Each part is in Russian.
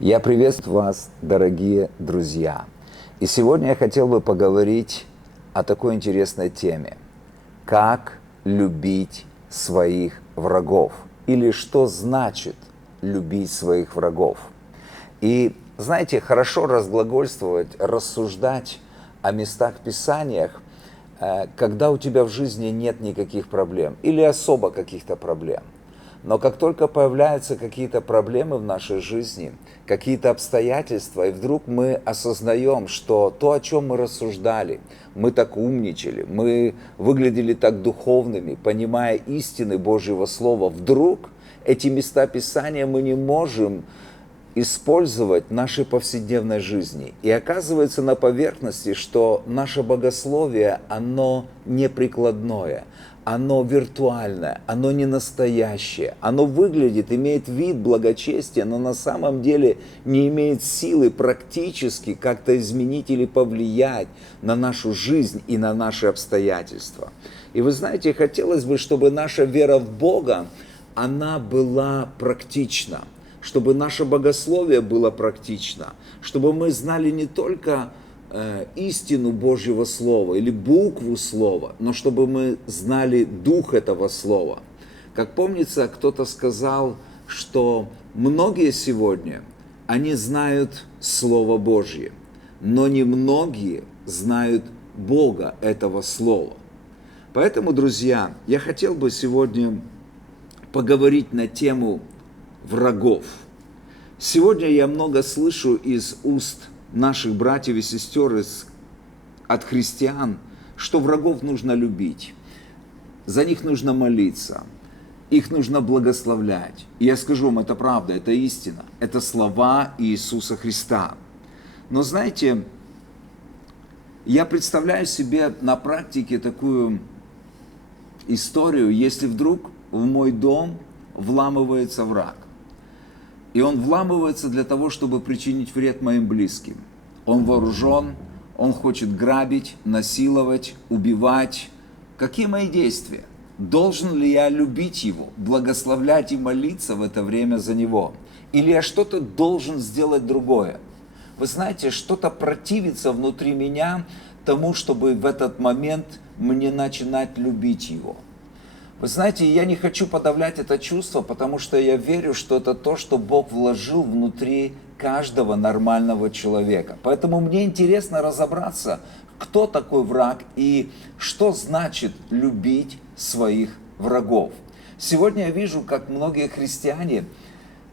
Я приветствую вас, дорогие друзья. И сегодня я хотел бы поговорить о такой интересной теме. Как любить своих врагов? Или что значит любить своих врагов? И, знаете, хорошо разглагольствовать, рассуждать о местах Писаниях, когда у тебя в жизни нет никаких проблем или особо каких-то проблем. Но как только появляются какие-то проблемы в нашей жизни, какие-то обстоятельства, и вдруг мы осознаем, что то, о чем мы рассуждали, мы так умничали, мы выглядели так духовными, понимая истины Божьего Слова, вдруг эти места Писания мы не можем использовать в нашей повседневной жизни. И оказывается на поверхности, что наше богословие, оно неприкладное, оно виртуальное, оно не настоящее, оно выглядит, имеет вид благочестия, но на самом деле не имеет силы практически как-то изменить или повлиять на нашу жизнь и на наши обстоятельства. И вы знаете, хотелось бы, чтобы наша вера в Бога, она была практична, чтобы наше богословие было практично, чтобы мы знали не только истину Божьего Слова или букву Слова, но чтобы мы знали дух этого Слова. Как помнится, кто-то сказал, что многие сегодня, они знают Слово Божье, но немногие знают Бога этого Слова. Поэтому, друзья, я хотел бы сегодня поговорить на тему врагов. Сегодня я много слышу из уст наших братьев и сестер, от христиан, что врагов нужно любить, за них нужно молиться, их нужно благословлять. И я скажу вам, это правда, это истина, это слова Иисуса Христа. Но знаете, я представляю себе на практике такую историю, если вдруг в мой дом вламывается враг. И он вламывается для того, чтобы причинить вред моим близким. Он вооружен, он хочет грабить, насиловать, убивать. Какие мои действия? Должен ли я любить его, благословлять и молиться в это время за него? Или я что-то должен сделать другое? Вы знаете, что-то противится внутри меня тому, чтобы в этот момент мне начинать любить его. Вы знаете, я не хочу подавлять это чувство, потому что я верю, что это то, что Бог вложил внутри каждого нормального человека. Поэтому мне интересно разобраться, кто такой враг и что значит любить своих врагов. Сегодня я вижу, как многие христиане,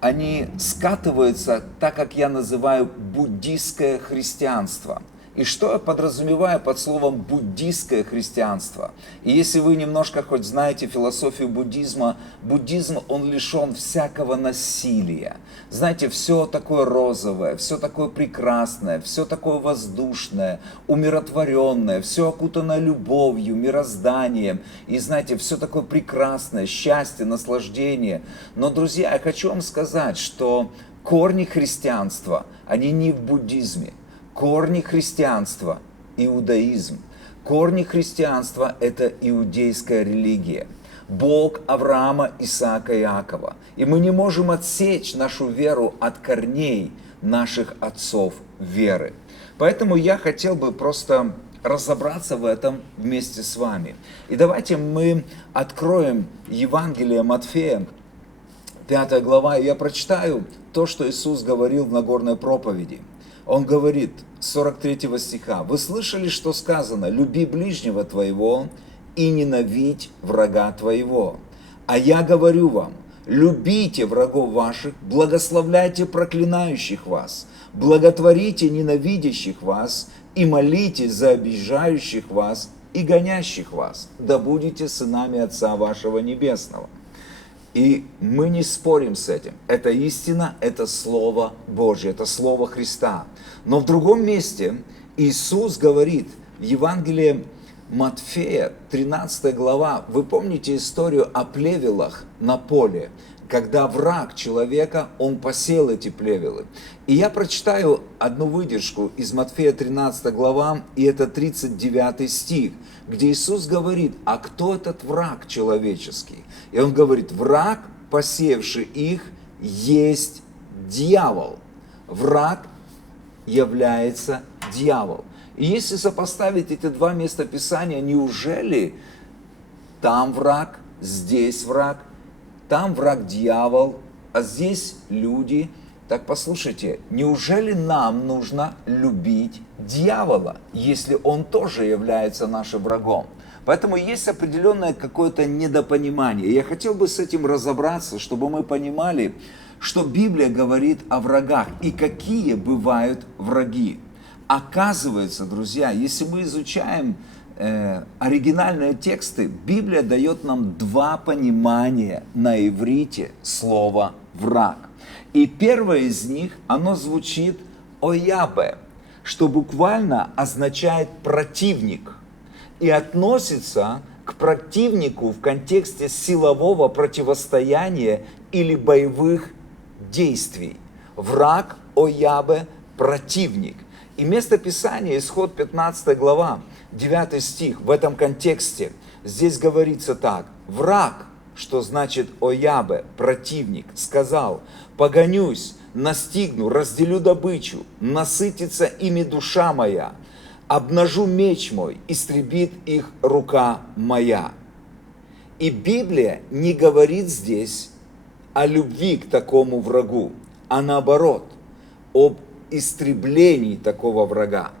они скатываются, так как я называю, буддистское христианство. И что я подразумеваю под словом буддистское христианство? И если вы немножко хоть знаете философию буддизма, буддизм, он лишен всякого насилия. Знаете, все такое розовое, все такое прекрасное, все такое воздушное, умиротворенное, все окутано любовью, мирозданием. И знаете, все такое прекрасное, счастье, наслаждение. Но, друзья, я хочу вам сказать, что корни христианства, они не в буддизме. Корни христианства – иудаизм. Корни христианства – это иудейская религия. Бог Авраама, Исаака и Иакова. И мы не можем отсечь нашу веру от корней наших отцов веры. Поэтому я хотел бы просто разобраться в этом вместе с вами. И давайте мы откроем Евангелие Матфея, 5 глава, и я прочитаю то, что Иисус говорил в Нагорной проповеди. Он говорит, 43 стиха, «Вы слышали, что сказано, люби ближнего твоего и ненавидь врага твоего. А я говорю вам, любите врагов ваших, благословляйте проклинающих вас, благотворите ненавидящих вас и молитесь за обижающих вас и гонящих вас, да будете сынами Отца вашего Небесного». И мы не спорим с этим. Это истина, это Слово Божье, это Слово Христа. Но в другом месте Иисус говорит в Евангелии Матфея, 13 глава, вы помните историю о плевелах на поле, когда враг человека, он посеял эти плевелы. И я прочитаю одну выдержку из Матфея 13 глава, и это 39 стих, где Иисус говорит, а кто этот враг человеческий? И он говорит, враг, посеявший их, есть дьявол. враг является дьявол. И если сопоставить эти два местописания, неужели там враг, здесь враг, там враг дьявол, а здесь люди? Так послушайте, неужели нам нужно любить дьявола, если он тоже является нашим врагом? Поэтому есть определенное какое-то недопонимание. Я хотел бы с этим разобраться, чтобы мы понимали, что Библия говорит о врагах и какие бывают враги. Оказывается, друзья, если мы изучаем оригинальные тексты, Библия дает нам два понимания на иврите слова «враг». И первое из них, оно звучит «оябе», что буквально означает «противник» и относится к противнику в контексте силового противостояния или боевых действий. Враг, оябе, противник. И место Писания, Исход 15 глава, 9 стих, в этом контексте, здесь говорится так. Враг, что значит оябе, противник, сказал: погонюсь, настигну, разделю добычу, насытится ими душа моя, обнажу меч мой, истребит их рука моя. И Библия не говорит здесь о любви к такому врагу, а наоборот, об истреблении такого врага.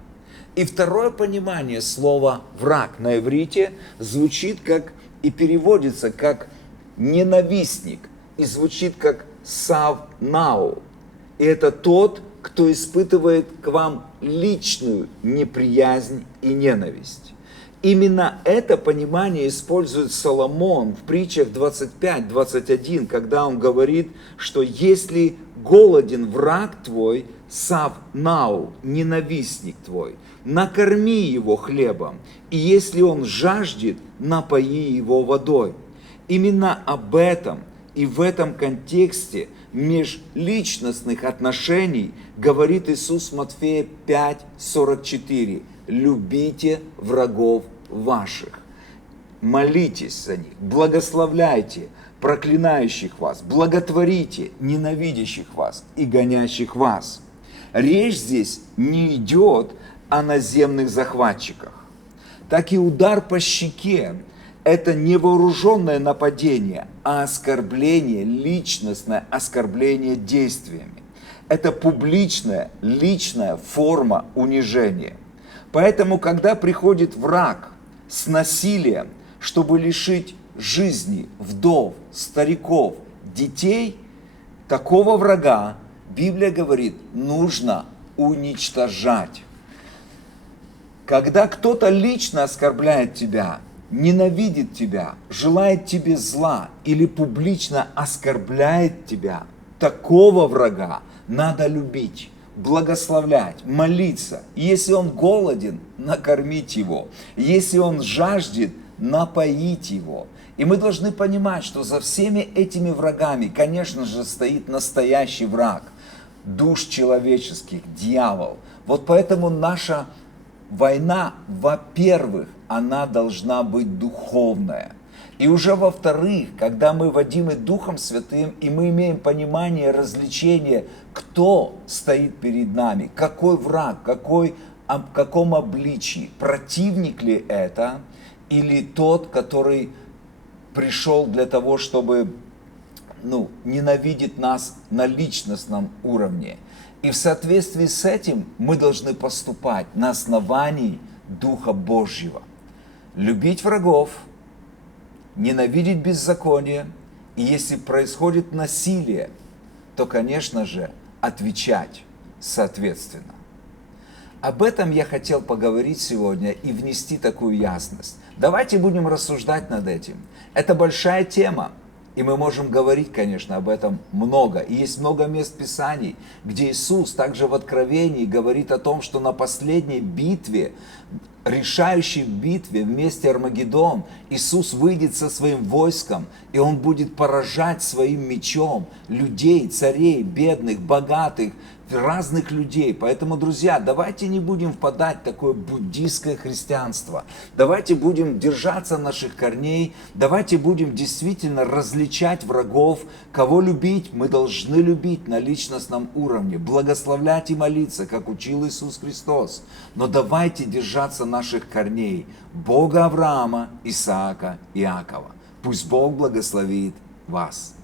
И второе понимание слова «враг» на иврите звучит как и переводится как «ненавистник», и звучит как «савнау». И это тот, кто испытывает к вам личную неприязнь и ненависть. Именно это понимание использует Соломон в притчах 25-21, когда он говорит, что если голоден враг твой, савнау, ненавистник твой, накорми его хлебом, и если он жаждет, напои его водой. Именно об этом и в этом контексте межличностных отношений говорит Иисус Матфея 5:44. Любите врагов ваших, молитесь за них, благословляйте проклинающих вас, благотворите ненавидящих вас и гонящих вас. Речь здесь не идет о наземных захватчиках. Так и удар по щеке – это не вооруженное нападение, а оскорбление, личностное оскорбление действиями. Это публичная, личная форма унижения. Поэтому, когда приходит враг с насилием, чтобы лишить жизни вдов, стариков, детей, такого врага, Библия говорит, нужно уничтожать. Когда кто-то лично оскорбляет тебя, ненавидит тебя, желает тебе зла или публично оскорбляет тебя, такого врага надо любить, благословлять, молиться. Если он голоден, накормить его. Если он жаждет, напоить его. И мы должны понимать, что за всеми этими врагами, конечно же, стоит настоящий враг душ человеческих, дьявол. Вот поэтому наша война, во-первых, она должна быть духовная. И уже во-вторых, когда мы водимы Духом Святым, и мы имеем понимание, развлечение, кто стоит перед нами, какой враг, в каком обличии, противник ли это, или тот, который пришел для того, чтобы ненавидит нас на личностном уровне. И в соответствии с этим мы должны поступать на основании Духа Божьего. Любить врагов, ненавидеть беззаконие, и если происходит насилие, то, конечно же, отвечать соответственно. Об этом я хотел поговорить сегодня и внести такую ясность. Давайте будем рассуждать над этим. Это большая тема, и мы можем говорить, конечно, об этом много. И есть много мест Писаний, где Иисус также в Откровении говорит о том, что на последней битве, решающей битве вместе Армагеддон, Иисус выйдет со своим войском, и Он будет поражать своим мечом людей, царей, бедных, богатых, разных людей. Поэтому, друзья, давайте не будем впадать в такое буддийское христианство. Давайте будем держаться наших корней. Давайте будем действительно различать врагов. Кого любить, мы должны любить на личностном уровне. Благословлять и молиться, как учил Иисус Христос. Но давайте держаться наших корней. Бога Авраама, Исаака, Иакова. Пусть Бог благословит вас.